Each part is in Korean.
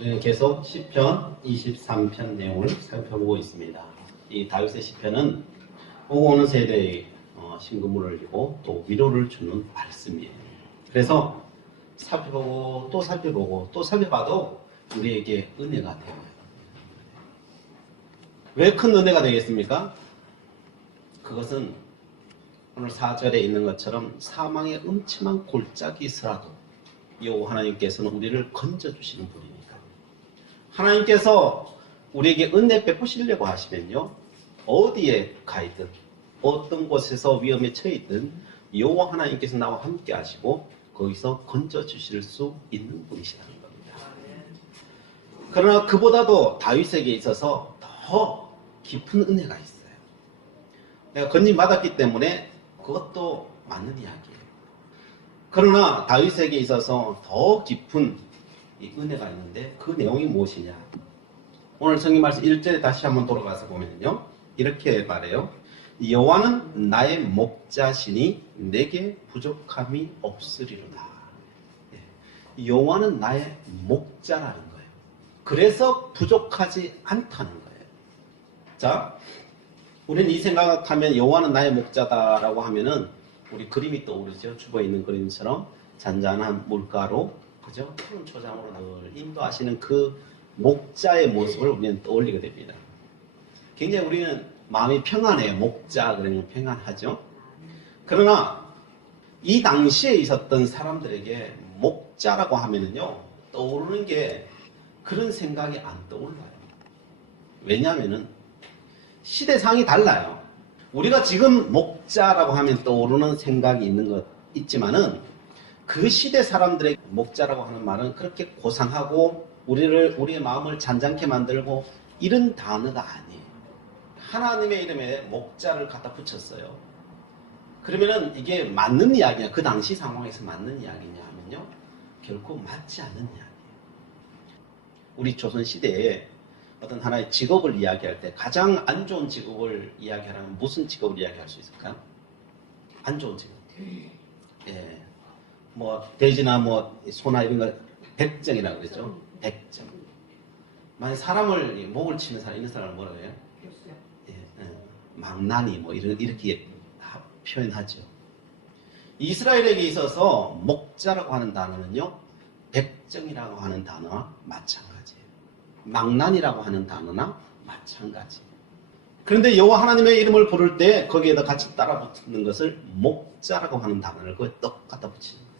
우리는 계속 시편 23편 내용을 살펴보고 있습니다. 이 다윗의 시편은 오고 오는 세대의 심금을 울리고 또 위로를 주는 말씀이에요. 그래서 살펴보고 또 살펴보고 또 살펴봐도 우리에게 은혜가 되어요. 왜 큰 은혜가 되겠습니까? 그것은 오늘 4절에 있는 것처럼 사망의 음침한 골짜기 있으라도 여호와 하나님께서는 우리를 건져주시는 분이니까. 하나님께서 우리에게 은혜 베푸시려고 하시면요, 어디에 가 있든 어떤 곳에서 위험에 처해 있든 여호와 하나님께서 나와 함께 하시고 거기서 건져주실 수 있는 분이시라는 겁니다. 그러나 그보다도 다윗에게 있어서 더 깊은 은혜가 있어요. 내가 건짐받았기 때문에 그것도 맞는 이야기예요. 그러나 다윗에게 있어서 더 깊은 이 은혜가 있는데 그 내용이 무엇이냐? 오늘 성경 말씀 1절에 다시 한번 돌아가서 보면요, 이렇게 말해요. 여호와는 나의 목자시니 내게 부족함이 없으리로다. 여호와는 나의 목자라는 거예요. 그래서 부족하지 않다는 거예요. 자, 우리는 이 생각하면 여호와는 나의 목자다라고 하면은 우리 그림이 떠오르죠. 주부에 있는 그림처럼 잔잔한 물가로, 그죠? 푸른 초장으로 늘 인도하시는 그 목자의 모습을 우리는 떠올리게 됩니다. 굉장히 우리는 마음이 평안해요. 목자 그러면 평안하죠. 그러나 이 당시에 있었던 사람들에게 목자라고 하면은요, 떠오르는 게 그런 생각이 안 떠올라요. 왜냐하면은 시대상이 달라요. 우리가 지금 목자라고 하면 떠오르는 생각이 있는 것 있지만은 그 시대 사람들의 목자라고 하는 말은 그렇게 고상하고 우리의 마음을 잔잔케 만들고 이런 단어가 아니에요. 하나님의 이름에 목자를 갖다 붙였어요. 그러면은 이게 맞는 이야기냐, 그 당시 상황에서 맞는 이야기냐 하면요, 결코 맞지 않는 이야기예요. 우리 조선 시대에 어떤 하나의 직업을 이야기할 때 가장 안 좋은 직업을 이야기하려면 무슨 직업을 이야기할 수 있을까요? 안 좋은 직업. 예. 뭐 돼지나 뭐 소나 이런 거 백정이라고 그러죠. 백정. 만약 사람을 목을 치는 사람, 있는 사람을 뭐라고 해요? 예, 망나니 뭐 이렇게 표현하죠. 이스라엘에게 있어서 목자라고 하는 단어는요, 백정이라고 하는 단어와 마찬가지예요. 망나니라고 하는 단어나 마찬가지예요. 그런데 여호와 하나님의 이름을 부를 때 거기에다 같이 따라 붙는 것을 목자라고 하는 단어를 거기에 떡 갖다 붙이는 거예요.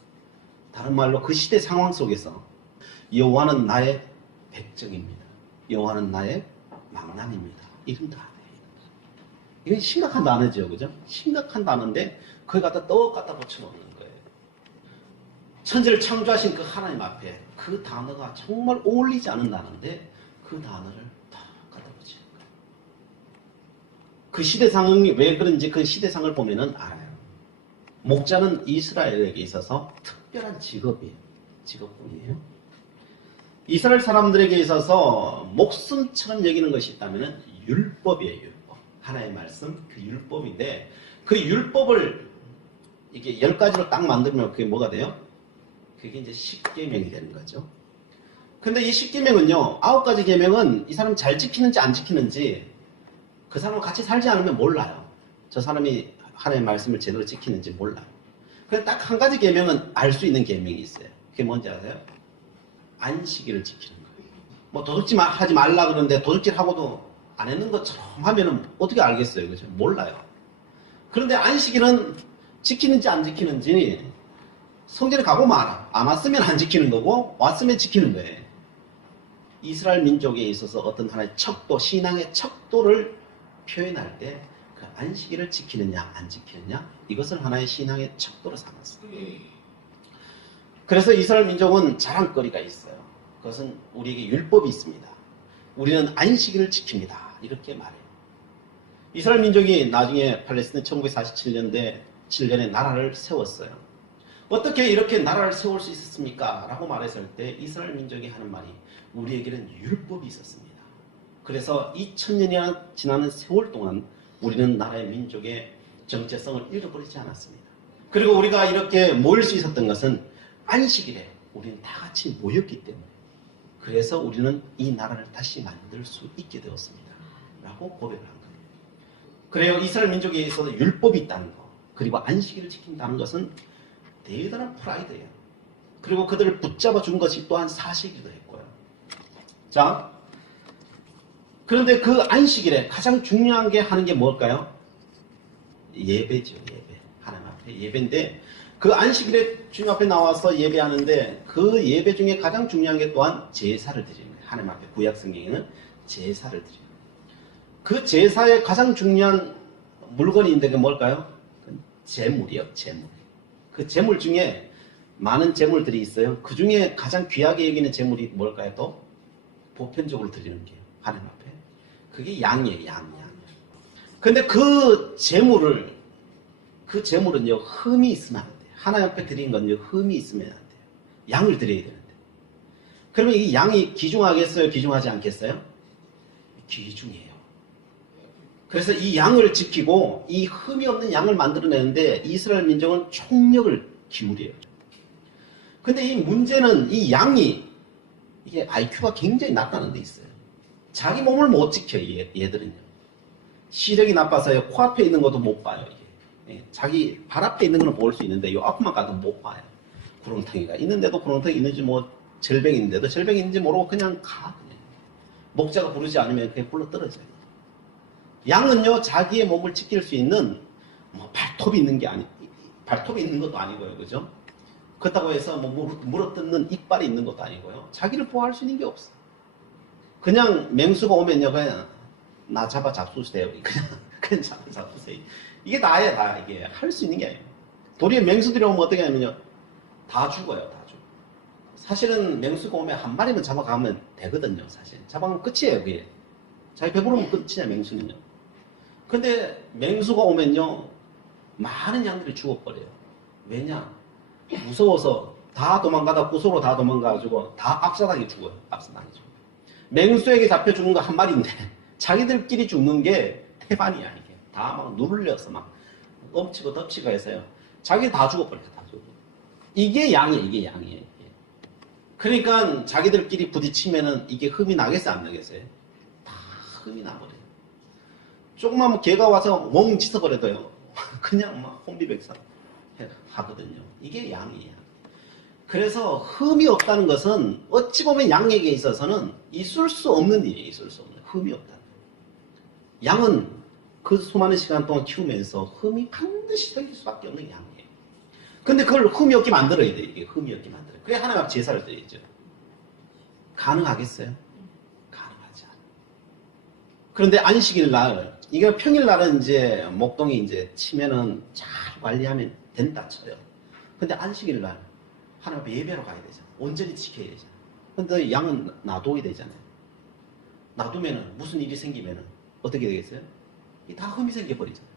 다른 말로 그 시대 상황 속에서 여호와는 나의 백정입니다. 여호와는 나의 망나니입니다. 이런 단어예요. 이건 심각한 단어죠, 그죠? 심각한 단어인데 거기 갖다 떡 갖다 붙여놓는 거예요. 천지를 창조하신 그 하나님 앞에 그 단어가 정말 어울리지 않은 단어인데 그 단어를 다 갖다 붙이는 거예요. 그 시대 상황이 왜 그런지 그 시대 상을 보면은 알아요. 목자는 이스라엘에게 있어서 특별한 직업이에요. 직업뿐이에요. 이스라엘 사람들에게 있어서 목숨처럼 여기는 것이 있다면 율법이에요. 율법. 하나의 말씀, 그 율법인데 그 율법을 이게 10가지로 딱 만들면 그게 뭐가 돼요? 그게 이제 10계명이 되는 거죠. 근데 이 10계명은요, 9가지 계명은 이 사람이 잘 지키는지 안 지키는지 그 사람과 같이 살지 않으면 몰라요. 저 사람이 하나님의 말씀을 제대로 지키는지 몰라요. 그냥 딱 한 가지 계명은 알 수 있는 계명이 있어요. 그게 뭔지 아세요? 안식일을 지키는 거예요. 뭐 도둑질 하지 말라 그러는데 도둑질 하고도 안 했는 것처럼 하면은 어떻게 알겠어요? 그죠? 몰라요. 그런데 안식일은 지키는지 안 지키는지 성전에 가보면 알아. 안 왔으면 안 지키는 거고 왔으면 지키는 거예요. 이스라엘 민족에 있어서 어떤 하나의 척도, 신앙의 척도를 표현할 때 그 안식일을 지키느냐 안 지키느냐, 이것을 하나의 신앙의 척도로 삼았어요. 그래서 이스라엘 민족은 자랑거리가 있어요. 그것은 우리에게 율법이 있습니다. 우리는 안식일을 지킵니다. 이렇게 말해요. 이스라엘 민족이 나중에 팔레스타인 1947년에 나라를 세웠어요. 어떻게 이렇게 나라를 세울 수 있었습니까? 라고 말했을 때 이스라엘 민족이 하는 말이, 우리에게는 율법이 있었습니다. 그래서 2000년이나 지나는 세월 동안 우리는 나라의 민족의 정체성을 잃어버리지 않았습니다. 그리고 우리가 이렇게 모일 수 있었던 것은 안식일에 우리는 다 같이 모였기 때문에. 그래서 우리는 이 나라를 다시 만들 수 있게 되었습니다. 라고 고백을 한 거예요. 그래요. 이스라엘 민족에 있어서 율법이 있다는 거, 그리고 안식일을 지킨다는 것은 대단한 프라이드예요. 그리고 그들을 붙잡아 준 것이 또한 사실이기도 했고요. 자, 그런데 그 안식일에 가장 중요한 게 하는 게 뭘까요? 예배죠. 예배. 하나님 앞에 예배인데, 그 안식일에 주님 앞에 나와서 예배하는데, 그 예배 중에 가장 중요한 게 또한 제사를 드리는 거예요. 하나님 앞에 구약 성경에는 제사를 드리는 거예요. 그 제사의 가장 중요한 물건이 있는데 그게 뭘까요? 제물이요. 제물. 그 제물 중에 많은 제물들이 있어요. 그 중에 가장 귀하게 여기는 제물이 뭘까요? 또 보편적으로 드리는 게 하나님 앞에 그게 양이에요. 양. 근데 그 제물은요 흠이 있으면 안 돼요. 하나님 앞에 드리는 건요 흠이 있으면 안 돼요. 양을 드려야 되는데. 그러면 이 양이 귀중하겠어요? 귀중하지 않겠어요? 귀중해요. 그래서 이 양을 지키고 이 흠이 없는 양을 만들어내는데 이스라엘 민족은 총력을 기울여요. 근데 이 문제는 이 양이 이게 IQ가 굉장히 낮다는 데 있어요. 자기 몸을 못 지켜요. 얘들은요. 시력이 나빠서요. 코앞에 있는 것도 못 봐요. 이게. 예, 자기 발 앞에 있는 거는 볼 수 있는데 요 앞만 가도 못 봐요. 구렁텅이가 있는데도 구렁텅이 있는지 뭐 절벽이 있는데도 절벽이 있는지 모르고 그냥 가. 그냥. 목자가 부르지 않으면 그냥 굴러 떨어져요. 양은요 자기의 몸을 지킬 수 있는 뭐 발톱이 있는 게 발톱이 있는 것도 아니고요, 그죠? 그렇다고 해서 뭐 물어뜯는 이빨이 있는 것도 아니고요. 자기를 보호할 수 있는 게 없어. 그냥 맹수가 오면요 그냥 나 잡아 잡수세요. 그냥 잡아 잡수세요. 이게 나야 나. 이게 할 수 있는 게 아니에요. 도리어 맹수들이 오면 어떻게 하냐면요 다 죽어요, 다 죽어. 사실은 맹수가 오면 한 마리만 잡아가면 되거든요. 사실 잡아가면 끝이에요. 그게 자기 배부르면 끝이야 맹수는요. 근데 맹수가 오면요 많은 양들이 죽어버려요. 왜냐? 무서워서 다 도망가다 구소로 다 도망가가지고 다 압사당해 죽어요. 압사당해 죽어요. 맹수에게 잡혀 죽는 거 한 마리인데 자기들끼리 죽는 게 태반이야. 이게 다 막 누르려서 막 엎치고 덮치고 해서요 자기 다 죽어버려요. 다 죽어. 이게 양이에요. 이게 양이에요. 그러니까 자기들끼리 부딪히면은 이게 흠이 나겠어요? 안 나겠어요? 다 흠이 나버려요. 조그만 개가 와서 멍 짖어버려도요 그냥 막 혼비백산 하거든요. 이게 양이에요. 그래서 흠이 없다는 것은 어찌 보면 양에게 있어서는 있을 수 없는 일이에요. 있을 수 없는 흠이 없다. 양은 그 수많은 시간 동안 키우면서 흠이 반드시 생길 수밖에 없는 양이에요. 근데 그걸 흠이 없게 만들어야 돼요. 이게 흠이 없게 만들어요. 그래 하나님 앞 제사를 드려야죠. 가능하겠어요? 가능하지 않아요. 그런데 안식일 날, 이게 평일날은 이제 목동이 이제 치면은 잘 관리하면 된다 쳐요. 근데 안식일 날 하나님 앞에 예배로 가야 되잖아요. 온전히 지켜야 되잖아요. 근데 양은 놔둬야 되잖아요. 놔두면은 무슨 일이 생기면은 어떻게 되겠어요? 다 흠이 생겨버리잖아요.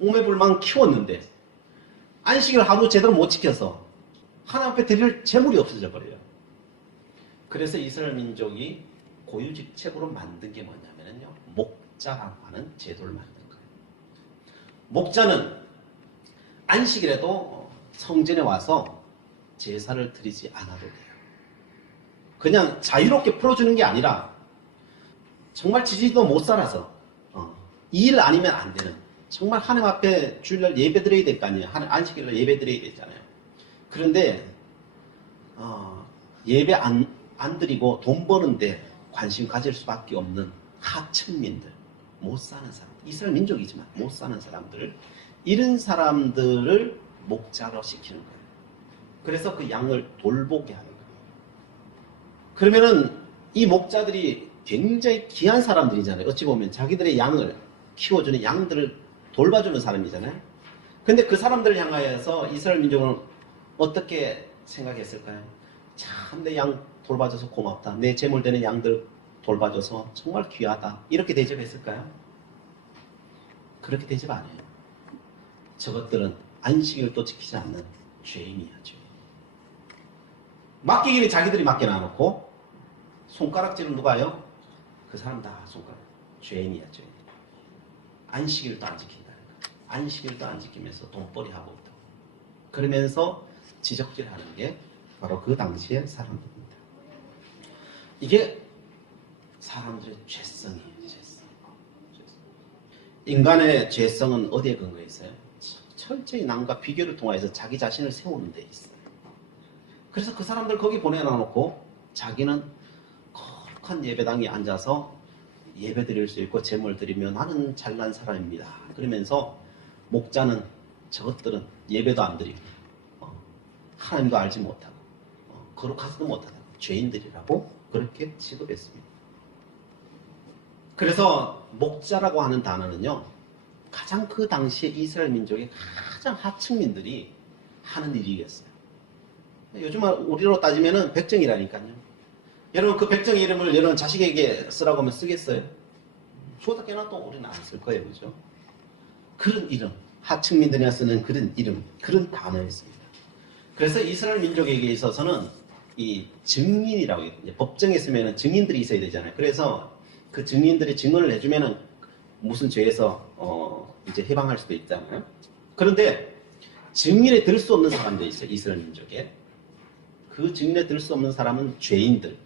오매불망 키웠는데 안식일 하루 제대로 못 지켜서 하나님 앞에 드릴 재물이 없어져 버려요. 그래서 이스라엘 민족이 고유직책으로 만든 게 뭐냐면요. 목자라고 하는 제도를 만든 거예요. 목자는 안식일에도 성전에 와서 제사를 드리지 않아도 돼요. 그냥 자유롭게 풀어주는 게 아니라 정말 지지도 못 살아서 이 일 아니면 안 되는 정말 하나님 앞에 주일날 예배 드려야 될 거 아니에요. 안식일날 예배 드려야 되잖아요. 그런데 예배 안 드리고 돈 버는데 관심 가질 수밖에 없는 하층민들, 못 사는 사람, 이스라엘 민족이지만 못 사는 사람들, 이런 사람들을 목자로 시키는 거예요. 그래서 그 양을 돌보게 하는 거예요. 그러면은 이 목자들이 굉장히 귀한 사람들이잖아요. 어찌 보면 자기들의 양을 키워주는 양들을 돌봐주는 사람이잖아요. 근데 그 사람들을 향하여서 이스라엘 민족은 어떻게 생각했을까요? 참 내 양 돌봐줘서 고맙다. 내 재물되는 양들 돌봐줘서 정말 귀하다. 이렇게 대접했을까요? 그렇게 대접 안 해요. 저것들은 안식일도 지키지 않는 죄인이야, 죄인. 맡기기는 자기들이 맡겨놔놓고 손가락질은 누가 해요? 그 사람 다 손가락. 죄인이야, 죄인. 안식일도 안 지킨다는 거야. 안식일도 안 지키면서 돈벌이 하고 있다고. 그러면서 지적질하는 게 바로 그 당시의 사람들입니다. 이게 사람들의 죄성이에요. 죄성. 인간의 죄성은 어디에 근거해 있어요? 철저히 남과 비교를 통해서 자기 자신을 세우는 데 있어요. 그래서 그 사람들 거기 보내놔놓고 자기는 거룩한 예배당에 앉아서 예배 드릴 수 있고 제물 드리며 나는 잘난 사람입니다. 그러면서 목자는 저것들은 예배도 안 드리고 하나님도 알지 못하고 거룩하지도 못하다고 죄인들이라고 그렇게 취급했습니다. 그래서 목자라고 하는 단어는요, 가장 그 당시에 이스라엘 민족의 가장 하층민들이 하는 일이겠어요. 요즘 우리로 따지면은 백정이라니까요. 여러분 그 백정의 이름을 여러분 자식에게 쓰라고 하면 쓰겠어요? 초등학교나 또 우리는 안 쓸 거예요, 그죠? 그런 이름, 하층민들이 쓰는 그런 이름, 그런 단어였습니다. 그래서 이스라엘 민족에게 있어서는 이 증인이라고 해요. 법정에 쓰면은 증인들이 있어야 되잖아요. 그래서 그 증인들이 증언을 해주면은 무슨 죄에서 이제 해방할 수도 있잖아요. 그런데 증인에 들 수 없는 사람들이 있어요. 이스라엘 민족에. 그 증인에 들 수 없는 사람은 죄인들.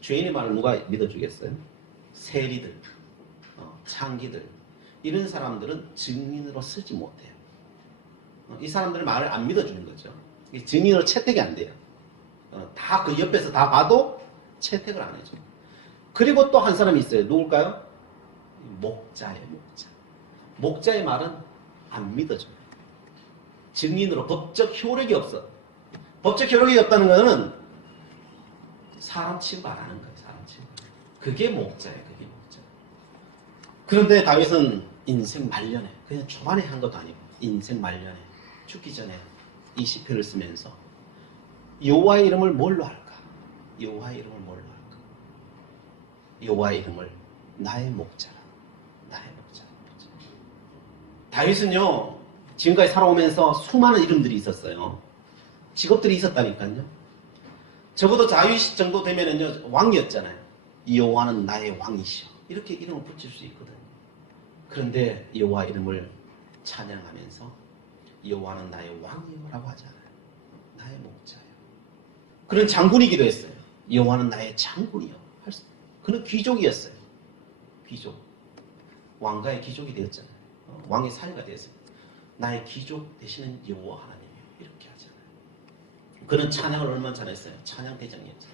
죄인의 말을 누가 믿어주겠어요? 세리들, 창기들. 이런 사람들은 증인으로 쓰지 못해요. 이 사람들은 말을 안 믿어주는 거죠. 증인으로 채택이 안 돼요. 다 그 옆에서 다 봐도 채택을 안 해줘요. 그리고 또 한 사람이 있어요. 누굴까요? 목자예요, 목자. 목자의 말은 안 믿어줘요. 증인으로 법적 효력이 없어. 법적 효력이 없다는 것은 사람 취급 안 하는 거예요, 사람 취급. 그게 목자예요, 그게 목자. 그런데 다윗은 인생 말년에, 그냥 초반에 한 것도 아니고, 인생 말년에, 죽기 전에 이 시편을 쓰면서 여호와의 이름을 뭘로 할까? 여호와의 이름을 뭘로 할까? 여호와의 이름을 나의 목자라. 나의 목자. 다윗은요, 지금까지 살아오면서 수많은 이름들이 있었어요. 직업들이 있었다니까요. 적어도 다윗 정도 되면은요, 왕이었잖아요. 여호와는 나의 왕이시여. 이렇게 이름을 붙일 수 있거든요. 그런데 여호와 이름을 찬양하면서 여호와는 나의 왕이요라고 하잖아요. 나의 목자예요. 그런 장군이기도 했어요. 여호와는 나의 장군이요. 그는 귀족이었어요. 귀족. 왕가의 귀족이 되었잖아요. 왕의 사위가 되었어요. 나의 귀족 되시는 여호와 하나님이요. 이렇게 하잖아요. 그는 찬양을 얼마나 잘했어요. 찬양대장이었어요.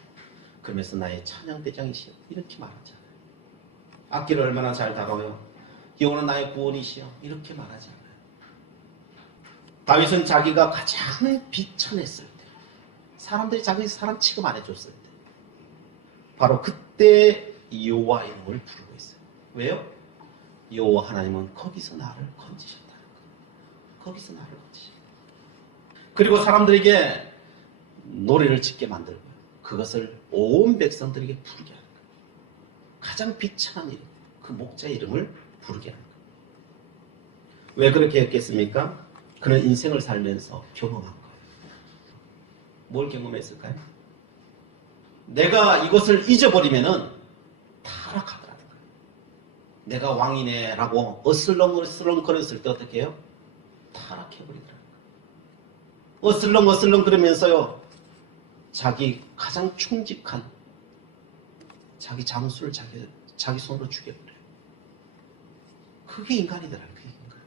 그러면서 나의 찬양대장이시여. 이렇게 말하잖아요. 악기를 얼마나 잘 다뤄요. 여호와는 나의 구원이시여. 이렇게 말하잖아요. 다윗은 자기가 가장 비천했을 때, 사람들이 자기 사람 취급 안 해줬을 때, 바로 그때 여호와 이름을 부르고 있어요. 왜요? 여호와 하나님은 거기서 나를 건지셨다는 거예요. 거기서 나를 건지셨다. 그리고 사람들에게 노래를 짓게 만들고요. 그것을 온 백성들에게 부르게 하는 거예요. 가장 비천한 이름, 그 목자의 이름을 부르게 하는 거예요. 왜 그렇게 했겠습니까? 그는 인생을 살면서 경험한 거예요. 뭘 경험했을까요? 내가 이것을 잊어버리면은 타락하더라는 거예요. 내가 왕이네 라고 어슬렁거렸을 때 어떻게 해요? 타락해버리더라는 거예요. 어슬렁 그러면서요, 자기 가장 충직한 자기 장수를 자기 손으로 죽여버려요. 그게 인간이더라. 그게 인간.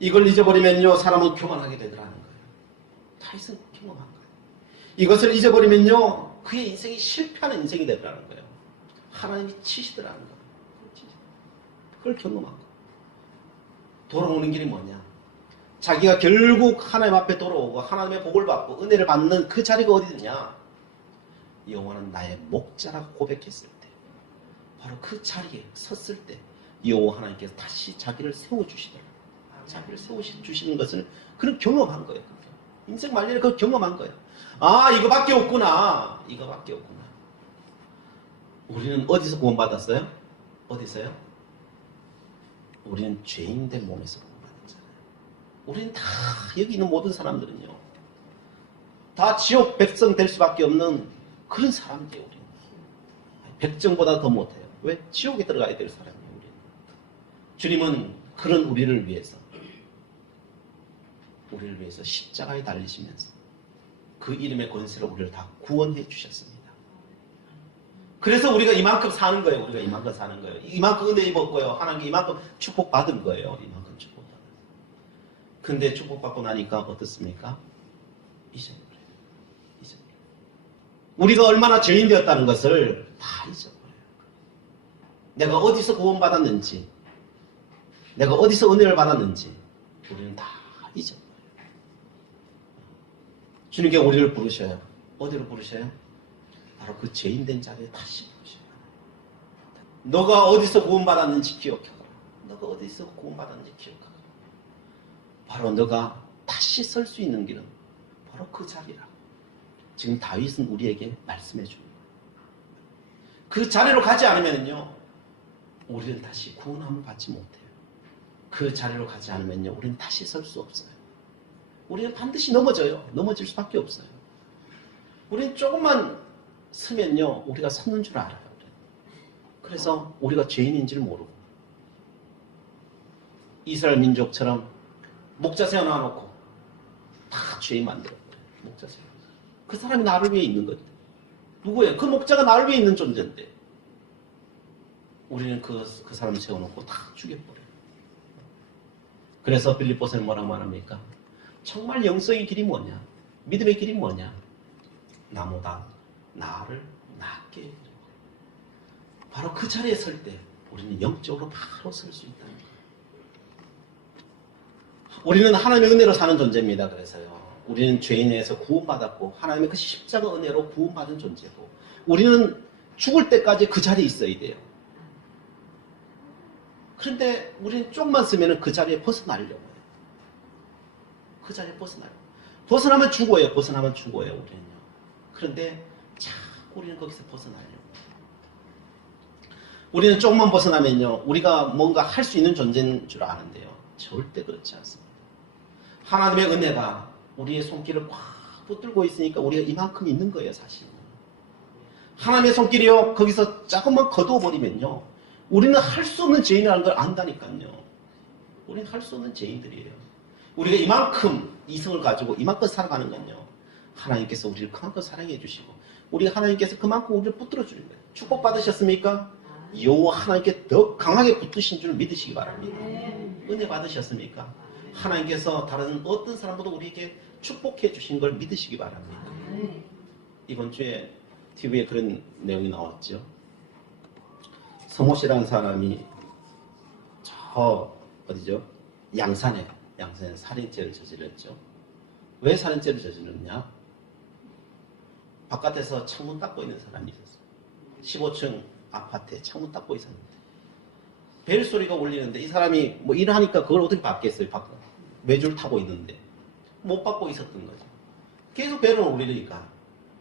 이걸 잊어버리면요, 사람은 교만하게 되더라는 거예요. 다윗은 경험한 거예요. 이것을 잊어버리면요, 그의 인생이 실패하는 인생이 되더라는 거예요. 하나님이 치시더라는 거예요. 그걸 경험한 거예요. 돌아오는 길이 뭐냐? 자기가 결국 하나님 앞에 돌아오고 하나님의 복을 받고 은혜를 받는 그 자리가 어디냐? 여호와는 나의 목자라고 고백했을 때, 바로 그 자리에 섰을 때 여호와 하나님께서 다시 자기를 세워주시더라고요. 자기를 세워주시는 것을 그런 경험한 거예요. 인생 말년에 그걸 경험한 거예요. 아, 이거밖에 없구나. 이거밖에 없구나. 우리는 어디서 구원받았어요? 어디서요? 우리는 죄인된 몸에서 구원받았잖아요. 우리는 다, 여기 있는 모든 사람들은요, 다 지옥 백성 될 수밖에 없는 그런 사람들이에요. 우리는 백정보다 더 못해요. 왜? 지옥에 들어가야 될 사람이에요. 우리는. 주님은 그런 우리를 위해서 십자가에 달리시면서 그 이름의 권세로 우리를 다 구원해 주셨습니다. 그래서 우리가 이만큼 사는 거예요. 우리가 이만큼 사는 거예요. 이만큼 은혜 입었고요. 하나님께 이만큼 축복받은 거예요. 이만큼 축복받은. 근데 축복받고 나니까 어떻습니까? 잊어버려요. 잊어버려요. 우리가 얼마나 죄인 되었다는 것을 다 잊어버려요. 내가 어디서 구원받았는지, 내가 어디서 은혜를 받았는지 우리는 다 잊어버려요. 주님께 우리를 부르셔요. 어디로 부르셔요? 바로 그 죄인된 자리에 다시 부르셔요. 너가 어디서 구원받았는지 기억하라. 너가 어디서 구원받았는지 기억하라. 바로 너가 다시 설 수 있는 길은 바로 그 자리라. 지금 다윗은 우리에게 말씀해 줍니다. 그 자리로 가지 않으면요, 우리는 다시 구원함을 받지 못해요. 그 자리로 가지 않으면요, 우리는 다시 설 수 없어요. 우리는 반드시 넘어져요. 넘어질 수밖에 없어요. 우리는 조금만 서면요, 우리가 섰는 줄 알아요. 그래서 우리가 죄인인지를 모르고 이스라엘 민족처럼 목자 세워놔놓고 다 죄인 만들었어요. 목자 세워. 그 사람이 나를 위해 있는 건데 누구예요? 그 목자가 나를 위해 있는 존재인데 우리는 그 사람을 세워놓고 다 죽여버려요. 그래서 빌립보서는 뭐라고 말합니까? 정말 영성의 길이 뭐냐? 믿음의 길이 뭐냐? 나보다 나를 낫게 해요. 바로 그 자리에 설 때 우리는 영적으로 바로 설 수 있다는 거예요. 우리는 하나님의 은혜로 사는 존재입니다. 그래서요. 우리는 죄인에서 구원받았고 하나님의 그 십자가 은혜로 구원받은 존재고 우리는 죽을 때까지 그 자리에 있어야 돼요. 그런데 우리는 조금만 쓰면 그 자리에 벗어나려고 해요. 그 자리에 벗어나려고. 벗어나면 죽어요. 벗어나면 죽어요. 우리는요. 그런데 자꾸 우리는 거기서 벗어나려고. 우리는 조금만 벗어나면요, 우리가 뭔가 할 수 있는 존재인 줄 아는데요. 절대 그렇지 않습니다. 하나님의 은혜가 우리의 손길을 꽉 붙들고 있으니까 우리가 이만큼 있는 거예요, 사실. 하나님의 손길이요, 거기서 조금만 거두어버리면요, 우리는 할 수 없는 죄인이라는 걸 안다니까요. 우리는 할 수 없는 죄인들이에요. 우리가 이만큼 이성을 가지고 이만큼 살아가는 건요, 하나님께서 우리를 그만큼 사랑해 주시고 우리가 하나님께서 그만큼 우리를 붙들어 주는 거예요. 축복받으셨습니까? 요 하나님께 더 강하게 붙으신 줄 믿으시기 바랍니다. 은혜 받으셨습니까? 하나님께서 다른 어떤 사람보다 우리에게 축복해 주신 걸 믿으시기 바랍니다. 이번 주에 TV에 그런 내용이 나왔죠. 서모씨라는 사람이 저 어디죠? 양산에 살인죄를 저질렀죠. 왜 살인죄를 저질렀냐? 바깥에서 창문 닦고 있는 사람이 있었어요. 15층 아파트에 창문 닦고 있었는데 벨 소리가 울리는데 이 사람이 뭐 일하니까 그걸 어떻게 받겠어요? 외줄 타고 있는데 못 받고 있었던 거죠. 계속 벨을 울리니까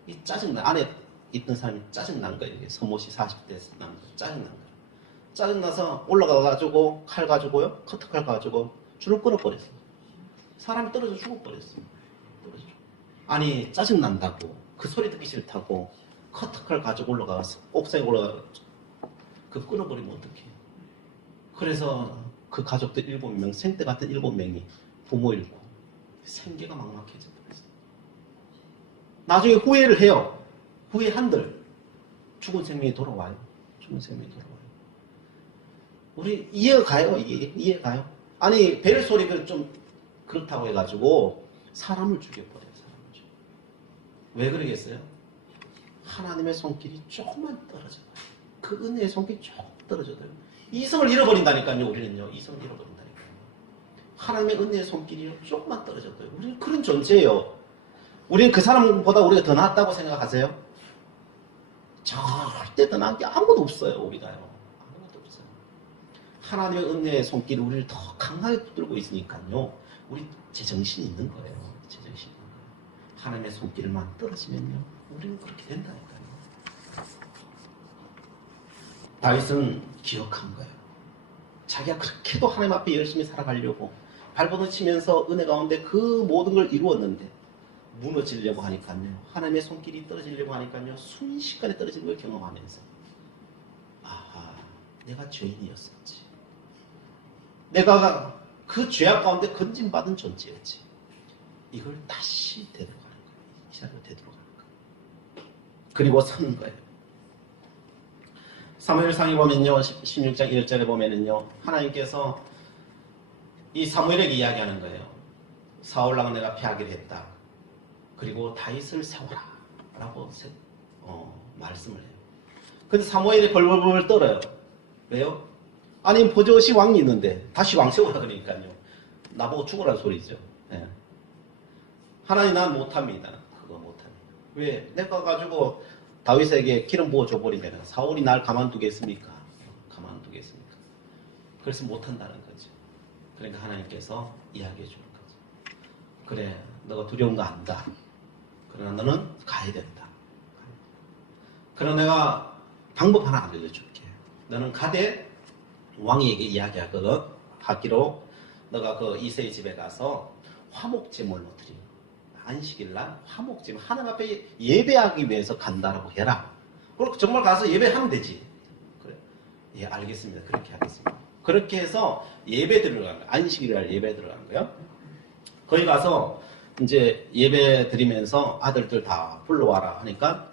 이 짜증나. 안에 있던 사람이 짜증난 거예요. 서모씨 40대 남자 짜증난 거예요. 짜증나서 올라가가지고 칼 가지고요, 커터칼 가지고 줄을 끊어버렸어요. 사람이 떨어져 죽어버렸어요. 아니 짜증난다고 그 소리 듣기 싫다고 커터칼 가지고 올라가서 옥상에 올라가서 그 끊어버리면 어떡해요. 그래서 그 가족들 7명, 생때 같은 7명이 부모 잃고 생계가 막막해져 버렸어요. 나중에 후회를 해요. 후회한들 죽은 생명이 돌아와요. 죽은 생명이 돌아와요. 우리 이해가 가요? 이해가 가요? 아니 벨 소리가 좀 그렇다고 해가지고 사람을 죽여버려요. 왜 그러겠어요? 하나님의 손길이 조금만 떨어져요. 그 은혜의 손길이 조금 떨어져요. 이성을 잃어버린다니까요. 우리는요. 이성을 잃어버린다니까요. 하나님의 은혜의 손길이 조금만 떨어져요. 우리는 그런 존재예요. 우리는 그 사람보다 우리가 더 낫다고 생각하세요? 절대 더 나은 게 아무것도 없어요. 우리가요. 아무것도 없어요. 하나님의 은혜의 손길이 우리를 더 강하게 붙들고 있으니까요. 우리 제정신이 있는 거예요. 제정신이 있는 거예요. 하나님의 손길만 떨어지면요. 우리는 그렇게 된다니까요. 다윗은 기억한 거예요. 자기가 그렇게도 하나님 앞에 열심히 살아가려고 발버둥 치면서 은혜 가운데 그 모든 걸 이루었는데 무너지려고 하니까요. 하나님의 손길이 떨어지려고 하니까요. 순식간에 떨어지는 걸 경험하면서 아하, 내가 죄인이었었지. 내가 그 죄악 가운데 건진받은 존재였지. 이걸 다시 되돌아가는 거예요. 이 자리로 되돌아가는 거예요. 그리고 서는 거예요. 사무엘상에 보면요, 16장 1절에 보면은요, 하나님께서 이 사무엘에게 이야기하는 거예요. 사울왕은 내가 패하기로 했다. 그리고 다윗을 세워라 라고 말씀을 해요. 근데 사무엘이 벌벌벌 떨어요. 왜요? 아니 버젓이 왕이 있는데 다시 왕 세우라 그러니까요. 나보고 죽으라는 소리죠. 예. 하나님 난 못합니다. 그거 못합니다. 왜? 내가 가지고 다윗에게 기름 부어 줘버리면 사울이 날 가만두겠습니까? 가만두겠습니까? 그래서 못한다는 거죠. 그러니까 하나님께서 이야기해 주는 거죠. 그래, 너가 두려운 거 안다. 그러나 너는 가야 된다. 그러나 내가 방법 하나 알려줄게. 너는 가되 왕에게 이야기하거든. 하기로 너가 그 이새의 집에 가서 화목제물로 드리고 안식일날 화목제물 하나님 앞에 예배하기 위해서 간다라고 해라. 그리고 정말 가서 예배하면 되지. 그래. 예, 알겠습니다. 그렇게 하겠습니다. 그렇게 해서 예배 들어간 거야. 안식일날 예배 들어간 거야. 거기 가서 이제 예배 드리면서 아들들 다 불러와라 하니까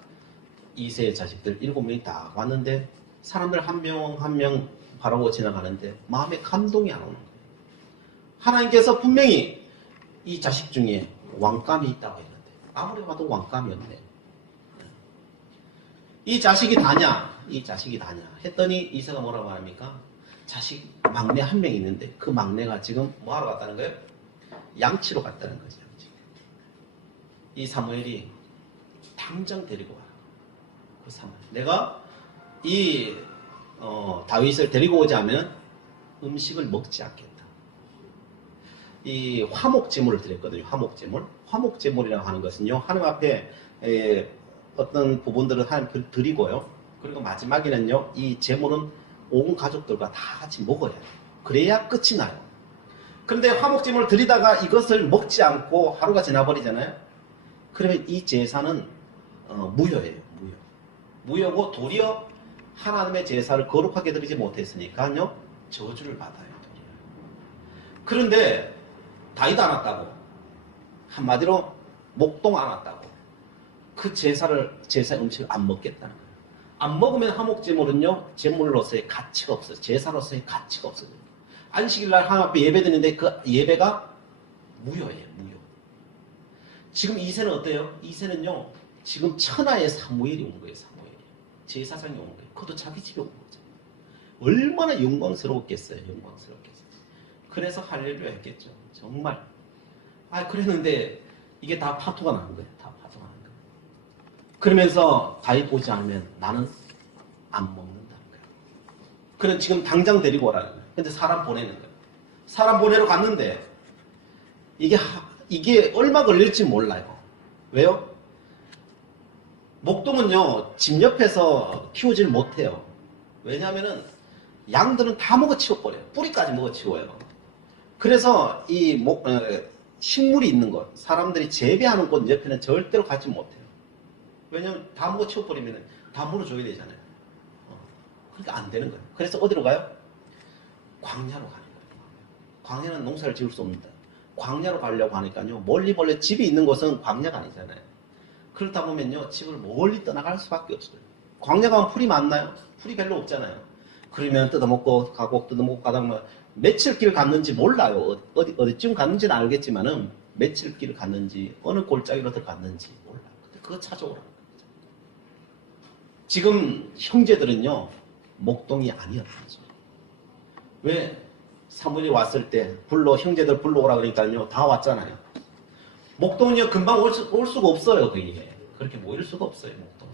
이세의 자식들 7명이 다 왔는데 사람들 한 명 한 명 바라보고 지나가는데 마음에 감동이 안 오는 거예요. 하나님께서 분명히 이 자식 중에 왕감이 있다고 했는데 아무리 봐도 왕감이 없네. 이 자식이 다냐? 이 자식이 다냐? 했더니 이세가 뭐라고 합니까? 자식 막내 한 명 있는데 그 막내가 지금 뭐하러 갔다는 거예요? 양치로 갔다는 거죠. 이 사무엘이 당장 데리고 와라. 그 사무엘. 내가 이 다윗을 데리고 오지 않으면 음식을 먹지 않겠다. 이 화목제물을 드렸거든요. 화목제물. 화목제물이라고 하는 것은요. 하나님 앞에 어떤 부분들을 하나님 드리고요. 그리고 마지막에는요. 이 제물은 온 가족들과 다 같이 먹어야 돼요. 그래야 끝이 나요. 그런데 화목제물을 드리다가 이것을 먹지 않고 하루가 지나버리잖아요. 그러면 이 제사는 무효예요. 무효고 도리어 하나님의 제사를 거룩하게 드리지 못했으니까요. 저주를 받아요. 그런데 다윗 안 왔다고. 한마디로 목동 안 왔다고. 그 제사 음식을 안 먹겠다는 거예요. 안 먹으면 화목제물은요. 제물로서의 가치가 없어요. 제사로서의 가치가 없어요. 안식일날 하나님 앞에 예배 드리는데 그 예배가 무효예요. 무효. 지금 이새는 어때요? 이새는요. 지금 천하의 사무엘이 온 거예요. 사무엘이. 제사장이 온 거예요. 그것도 자기 집에 온 거죠. 얼마나 영광스러웠겠어요. 영광스럽겠어요. 그래서 할렐루야 했겠죠. 정말. 그랬는데 이게 다 파토가 나는 거예요. 다 파토가 나는 거예요. 그러면서 다윗 오지 않으면 나는 안 먹는다는 거예요. 그는 지금 당장 데리고 오라는 거예요. 근데 사람 보내는 거예요. 사람 보내러 갔는데 이게 얼마 걸릴지 몰라요. 왜요? 목동은요, 집 옆에서 키우질 못해요. 왜냐하면은 양들은 다 먹어치워버려요. 뿌리까지 먹어치워요. 그래서 식물이 있는 곳, 사람들이 재배하는 곳 옆에는 절대로 가지 못해요. 왜냐하면 다 먹어치워버리면 다 물어줘야 되잖아요. 그러니까 안 되는 거예요. 그래서 어디로 가요? 광야로 가는 거예요. 광야는 농사를 지을 수 없는데 광야로 가려고 하니까요. 멀리 집이 있는 곳은 광야가 아니잖아요. 그렇다 보면요. 집을 멀리 떠나갈 수밖에 없어요. 광야 가면 풀이 많나요? 풀이 별로 없잖아요. 그러면 뜯어먹고 가고 뜯어먹고 가다가 며칠 길 갔는지 몰라요. 어디쯤 갔는지는 알겠지만은 며칠 길 갔는지 어느 골짜기로 들어갔는지 몰라요. 근데 그거 찾아오라는 거죠. 지금 형제들은요. 목동이 아니었죠. 왜? 사무엘이 왔을 때 형제들 불러오라 그러니까요. 다 왔잖아요. 목동은요. 금방 올 수가 없어요. 그게. 그렇게 모일 수가 없어요. 목동.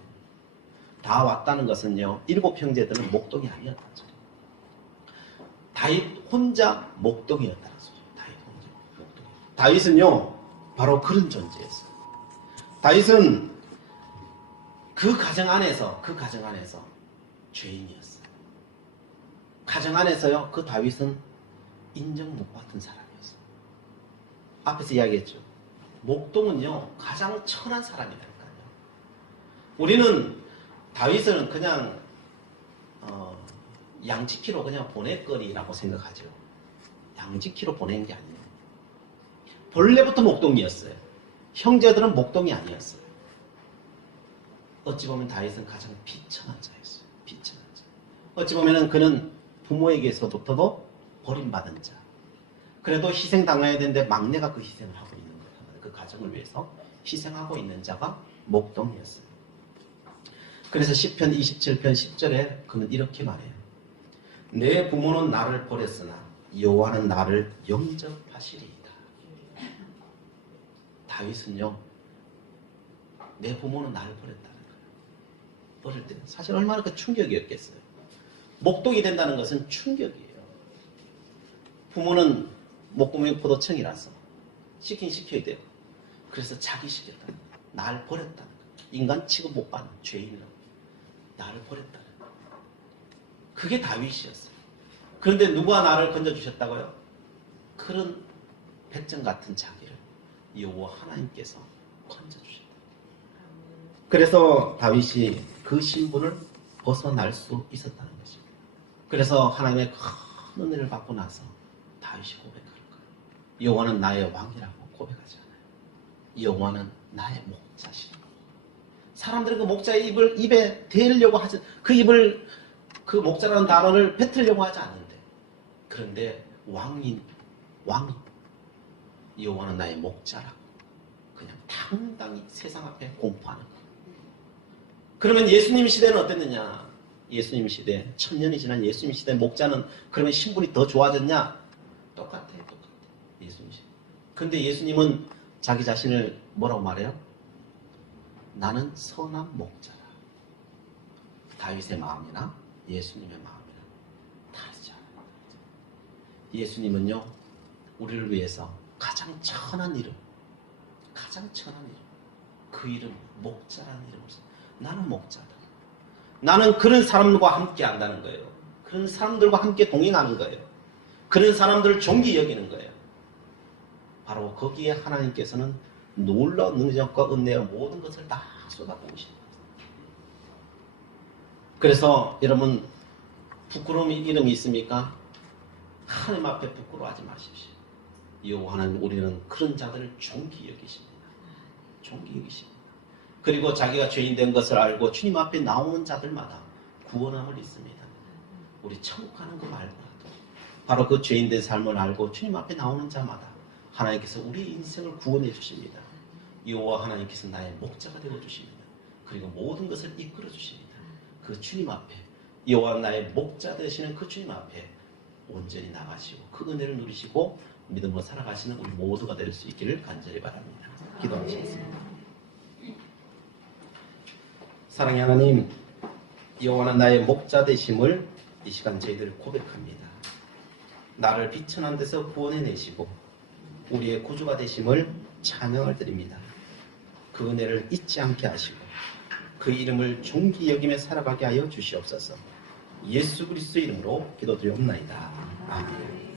다 왔다는 것은요. 7 형제들은 목동이 아니었죠. 다윗 혼자 목동이었다는 소리죠. 다윗 혼자 목동. 다윗은요. 바로 그런 존재였어요. 다윗은 그 가정 안에서 죄인이었어요. 가정 안에서요. 그 다윗은 인정 못 받은 사람이었어요. 앞에서 이야기했죠. 목동은요. 가장 천한 사람이라니까요. 우리는 다윗은 그냥 양지키로 그냥 보낼거리라고 생각하죠. 양지키로 보낸 게 아니에요. 본래부터 목동이었어요. 형제들은 목동이 아니었어요. 어찌 보면 다윗은 가장 비천한 자였어요. 비천한 자. 어찌 보면은 그는 부모에게서부터도 버림받은 자. 그래도 희생당해야 되는데 막내가 그 희생을 하고 있는 거예요. 그 가정을 위해서 희생하고 있는 자가 목동이었어요. 그래서 시편 27편 10절에 그는 이렇게 말해요. 내 부모는 나를 버렸으나 여호와는 나를 영접하시리이다. 다윗은요, 내 부모는 나를 버렸다는 거예요. 버릴 때는 사실 얼마나 그 충격이었겠어요. 목동이 된다는 것은 충격이에요. 부모는 목구멍에 포도청이라서 시킨 시켜야 돼요. 그래서 자기 시켰다. 나를 버렸다는 거예요. 인간 취급 못 받는 죄인이라고. 나를 버렸다는 거예요. 그게 다윗이었어요. 그런데 누가 나를 건져주셨다고요? 그런 백정 같은 자기를 여호와 하나님께서 건져주셨다. 그래서 다윗이 그 신분을 벗어날 수 있었다는 것입니다. 그래서 하나님의 큰 은혜를 받고 나서 다윗이 고백하는 거예요. 여호와는 나의 왕이라고 고백하지 않아요. 여호와는 나의 목자시다. 사람들은 그 목자의 입을 입에 대려고 하지, 그 목자라는 단어를 뱉으려고 하지 않는데, 그런데 왕이 여호와는 나의 목자라고 그냥 당당히 세상 앞에 공포하는 거예요. 그러면 예수님 시대는 어땠느냐? 예수님 시대, 1000년이 지난 예수님 시대 목자는 그러면 신분이 더 좋아졌냐? 똑같아요. 예수님 시대. 근데 예수님은 자기 자신을 뭐라고 말해요? 나는 선한 목자다. 다윗의 마음이나 예수님의 마음이나 다르지 않아요. 예수님은요, 우리를 위해서 가장 천한 이름, 그 이름, 목자라는 이름을 써요. 나는 목자다. 나는 그런 사람들과 함께 한다는 거예요. 그런 사람들과 함께 동행하는 거예요. 그런 사람들을 존귀 여기는 거예요. 바로 거기에 하나님께서는 놀라운 능력과 은혜와 모든 것을 다 쏟아부으십니다. 그래서 여러분, 부끄러움 이름이 있습니까? 하나님 앞에 부끄러워하지 마십시오. 여호와 하나님, 우리는 그런 자들을 존귀 여기십니다. 존귀 여기십니다. 그리고 자기가 죄인 된 것을 알고 주님 앞에 나오는 자들마다 구원함을 있습니다. 우리 천국 가는 거 말고라도 바로 그 죄인 된 삶을 알고 주님 앞에 나오는 자마다 하나님께서 우리 인생을 구원해 주십니다. 여호와 하나님께서 나의 목자가 되어 주십니다. 그리고 모든 것을 이끌어 주십니다. 그 주님 앞에, 여호와 나의 목자 되시는 그 주님 앞에 온전히 나가시고 그 은혜를 누리시고 믿음으로 살아가시는 우리 모두가 될 수 있기를 간절히 바랍니다. 기도하시겠습니다. 사랑의 하나님, 여호와는 나의 목자 되심을 이 시간 저희들 고백합니다. 나를 비천한 데서 구원해내시고 우리의 구주가 되심을 찬양을 드립니다. 그 은혜를 잊지 않게 하시고 그 이름을 존귀 여기며 살아가게 하여 주시옵소서. 예수 그리스도의 이름으로 기도드리옵나이다. 아멘.